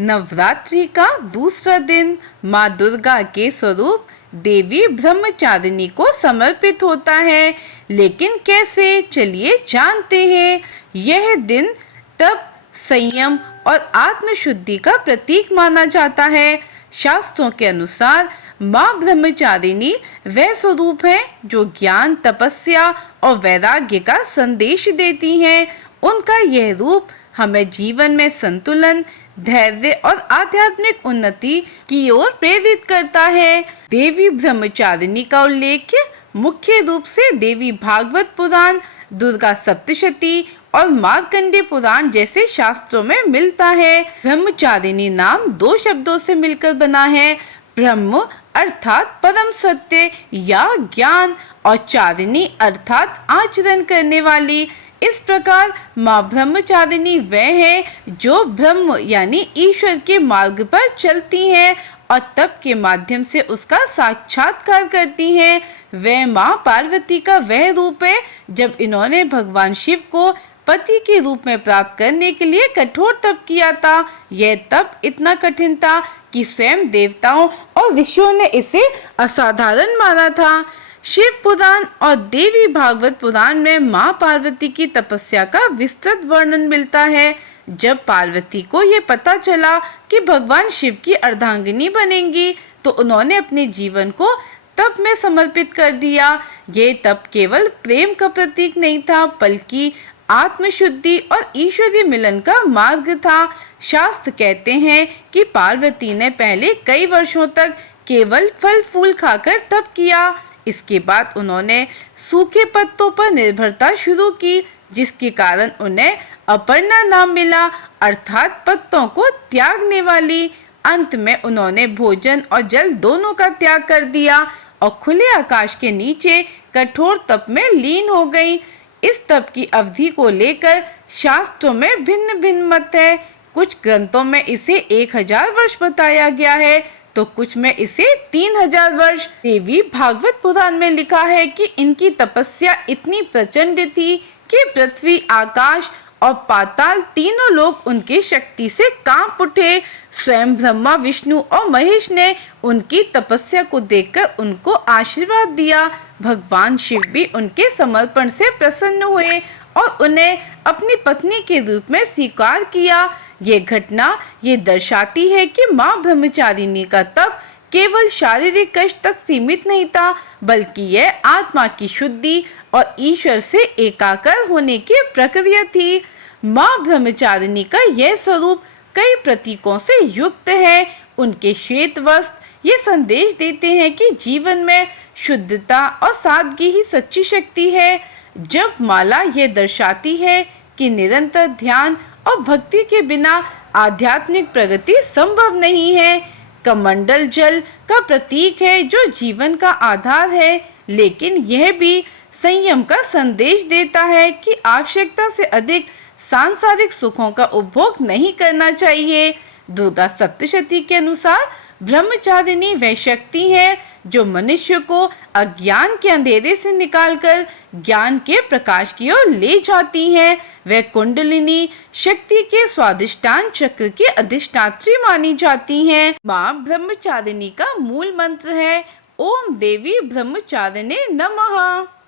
नवरात्रि का दूसरा दिन माँ दुर्गा के स्वरूप देवी ब्रह्मचारिणी को समर्पित होता है। लेकिन कैसे, चलिए जानते हैं। यह दिन तप, संयम और आत्मशुद्धि का प्रतीक माना जाता है। शास्त्रों के अनुसार माँ ब्रह्मचारिणी वह स्वरूप है जो ज्ञान, तपस्या और वैराग्य का संदेश देती हैं। उनका यह रूप हमें जीवन में संतुलन, धैर्य और आध्यात्मिक उन्नति की ओर प्रेरित करता है। देवी ब्रह्मचारिणी का उल्लेख मुख्य रूप से देवी भागवत पुराण, दुर्गा सप्तशती और मार्कंडे पुराण जैसे शास्त्रों में मिलता है। ब्रह्मचारिणी नाम दो शब्दों से मिलकर बना है। ब्रह्म अर्थात परम सत्य या ज्ञान और चारिणी अर्थात आचरण करने वाली। इस प्रकार माँ ब्रह्मचारिणी वह है जो ब्रह्म यानी ईश्वर के मार्ग पर चलती हैं और तप के माध्यम से उसका साक्षात्कार करती हैं। वह माँ पार्वती का वह रूप है जब इन्होंने भगवान शिव को पति के रूप में प्राप्त करने के लिए कठोर तप किया था। यह तप इतना कठिन था कि स्वयं देवताओं और ऋषियों ने इसे असाधारण माना था। शिव पुराण और देवी भागवत पुराण में माँ पार्वती की तपस्या का विस्तृत वर्णन मिलता है। जब पार्वती को ये पता चला कि भगवान शिव की अर्धांगिनी बनेंगी तो उन्होंने अपने जीवन को तप में समर्पित कर दिया। ये तप केवल प्रेम का प्रतीक नहीं था बल्कि आत्मशुद्धि और ईश्वरीय मिलन का मार्ग था। शास्त्र कहते हैं कि पार्वती ने पहले कई वर्षों तक केवल फल फूल खाकर तप किया। इसके बाद उन्होंने सूखे पत्तों पर निर्भरता शुरू की, जिसके कारण उन्हें अपर्णा नाम मिला, अर्थात पत्तों को त्यागने वाली। अंत में उन्होंने भोजन और जल दोनों का त्याग कर दिया और खुले आकाश के नीचे कठोर तप में लीन हो गई। इस तप की अवधि को लेकर शास्त्रों में भिन्न भिन्न मत है। कुछ ग्रंथों में इसे 1000 वर्ष बताया गया है तो कुछ में इसे 3000 वर्ष। देवी भागवत पुराण में लिखा है कि इनकी तपस्या इतनी प्रचंड थी कि पृथ्वी, आकाश और पाताल तीनों लोग उनकी शक्ति से कांप उठे। स्वयं ब्रह्मा, विष्णु और महेश ने उनकी तपस्या को देखकर उनको आशीर्वाद दिया। भगवान शिव भी उनके समर्पण से प्रसन्न हुए और उन्हें अपनी पत्नी के रूप में स्वीकार किया। ये घटना ये दर्शाती है कि माँ ब्रह्मचारिणी का तप केवल शारीरिक कष्ट तक सीमित नहीं था बल्कि यह आत्मा की शुद्धि और ईश्वर से एकाकार होने की प्रक्रिया थी। माँ ब्रह्मचारिणी का यह स्वरूप कई प्रतीकों से युक्त है। उनके श्वेत वस्त्र ये संदेश देते हैं कि जीवन में शुद्धता और सादगी ही सच्ची शक्ति है। जब माला ये दर्शाती है कि निरंतर ध्यान और भक्ति के बिना आध्यात्मिक प्रगति संभव नहीं है। कमंडल जल का प्रतीक है जो जीवन का आधार है, लेकिन यह भी संयम का संदेश देता है कि आवश्यकता से अधिक सांसारिक सुखों का उपभोग नहीं करना चाहिए। दुर्गा सप्तशती के अनुसार ब्रह्मचारिणी वह शक्ति है जो मनुष्य को अज्ञान के अंधेरे से निकालकर ज्ञान के प्रकाश की ओर ले जाती हैं। वह कुंडलिनी शक्ति के स्वादिष्टान चक्र की अधिष्ठात्री मानी जाती हैं। माँ ब्रह्मचारिणी का मूल मंत्र है ओम देवी ब्रह्मचारिणे नमः।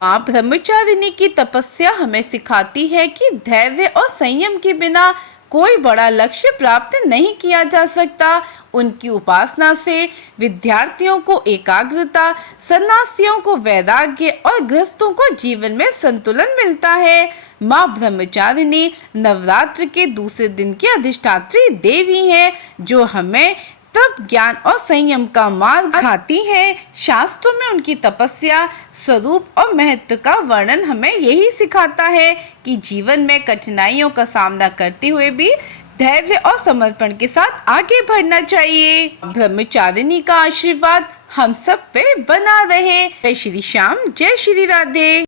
माँ ब्रह्मचारिणी की तपस्या हमें सिखाती है कि धैर्य और संयम के बिना कोई बड़ा लक्ष्य प्राप्त नहीं किया जा सकता। उनकी उपासना से विद्यार्थियों को एकाग्रता, सन्यासियों को वैराग्य और गृहस्थों को जीवन में संतुलन मिलता है। माँ ब्रह्मचारिणी नवरात्र के दूसरे दिन की अधिष्ठात्री देवी हैं जो हमें तप, ज्ञान और संयम का मार्ग दिखाती है। शास्त्रों में उनकी तपस्या, स्वरूप और महत्व का वर्णन हमें यही सिखाता है कि जीवन में कठिनाइयों का सामना करते हुए भी धैर्य और समर्पण के साथ आगे बढ़ना चाहिए। ब्रह्मचारिणी का आशीर्वाद हम सब पे बना रहे। जय श्री श्याम, जय श्री राधे।